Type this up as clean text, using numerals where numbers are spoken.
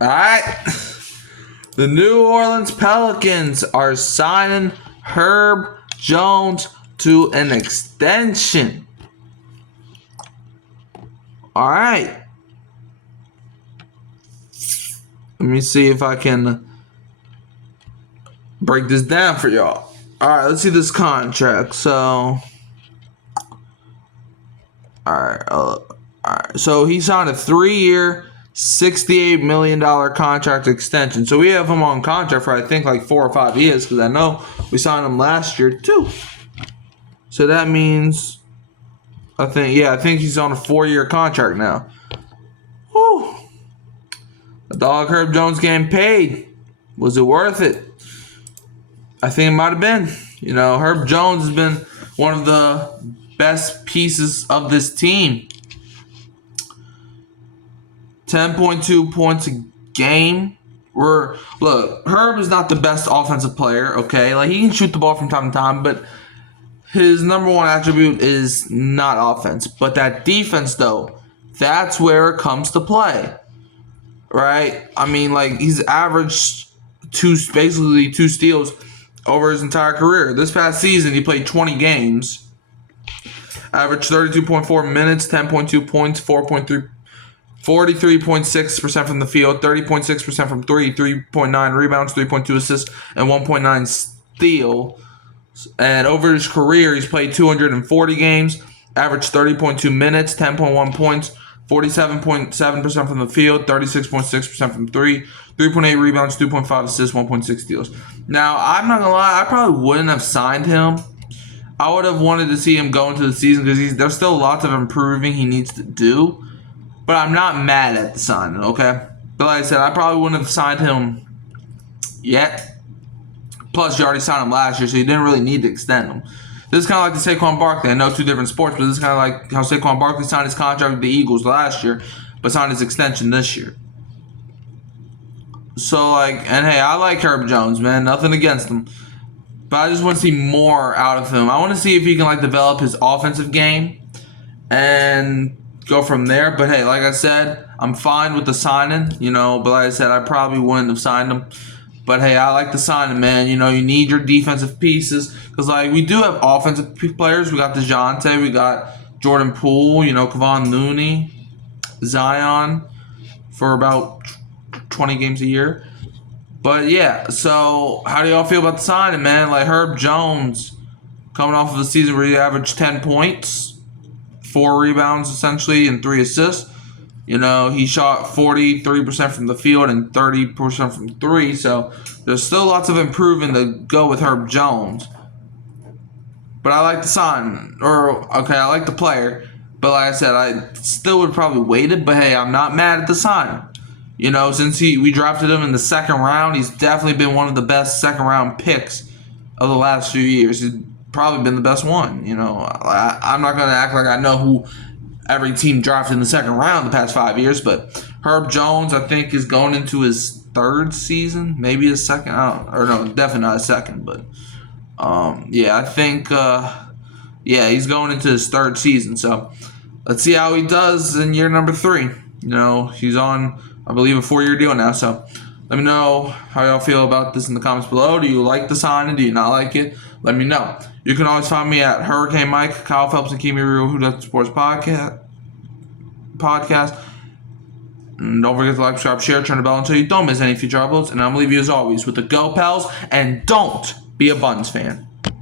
All right. The New Orleans Pelicans are signing Herb Jones to an extension. All right. Let me see if I can break this down for y'all. All right, let's see this contract. So, all right. So he signed a 3-year, $68 million contract extension. So we have him on contract for I think like 4 or 5 years because I know we signed him last year too. So that means I think he's on a 4-year contract now. Whew. The dog Herb Jones getting paid. Was it worth it? I think it might have been. You know, Herb Jones has been one of the best pieces of this team. 10.2 points a game. Look, Herb is not the best offensive player, okay? Like, he can shoot the ball from time to time, but his number one attribute is not offense. But that defense, though, that's where it comes to play, right? I mean, like, he's averaged basically two steals over his entire career. This past season, he played 20 games, averaged 32.4 minutes, 10.2 points, 43.6% from the field, 30.6% from three, 3.9 rebounds, 3.2 assists, and 1.9 steal. And over his career, he's played 240 games, averaged 30.2 minutes, 10.1 points, 47.7% from the field, 36.6% from three, 3.8 rebounds, 2.5 assists, 1.6 steals. Now, I'm not going to lie, I probably wouldn't have signed him. I would have wanted to see him go into the season because there's still lots of improving he needs to do. But I'm not mad at the signing, okay? But like I said, I probably wouldn't have signed him yet. Plus, you already signed him last year, so you didn't really need to extend him. This is kind of like the Saquon Barkley. I know 2 different sports, but this is kind of like how Saquon Barkley signed his contract with the Eagles last year, but signed his extension this year. So, and hey, I like Herb Jones, man. Nothing against him. But I just want to see more out of him. I want to see if he can, develop his offensive game and go from there. But hey, like I said, I'm fine with the signing, but like I said, I probably wouldn't have signed him. But hey, I like the signing, man. You need your defensive pieces because we do have offensive players. We got DeJounte, we got Jordan Poole, Kevon Looney, Zion for about 20 games a year. But yeah, so how do y'all feel about the signing, man? Like Herb Jones coming off of a season where he averaged 10 points, 4 rebounds essentially, and 3 assists. He shot 43% from the field and 30% from 3. So there's still lots of improvement to go with Herb Jones. But I like the sign. I like the player. But like I said, I still would probably waited. But hey, I'm not mad at the sign. Since we drafted him in the 2nd round, he's definitely been one of the best 2nd round picks of the last few years. He's probably been the best one. I'm not going to act like I know who every team drafted in the 2nd round the past 5 years, but Herb Jones, I think, is going into his 3rd season, maybe his 2nd. Definitely not his 2nd, but I think, he's going into his 3rd season. So let's see how he does in year number 3. He's on, I believe, a 4-year deal now. So let me know how y'all feel about this in the comments below. Do you like the signing? Do you not like it? Let me know. You can always find me at Hurricane Mike, Kyle Phelps, and Keep Me Real, Who Does the Sports podcast. And don't forget to like, subscribe, share, turn the bell until you don't miss any future uploads. And I'm going to leave you as always with the Go Pels, and don't be a Buns fan.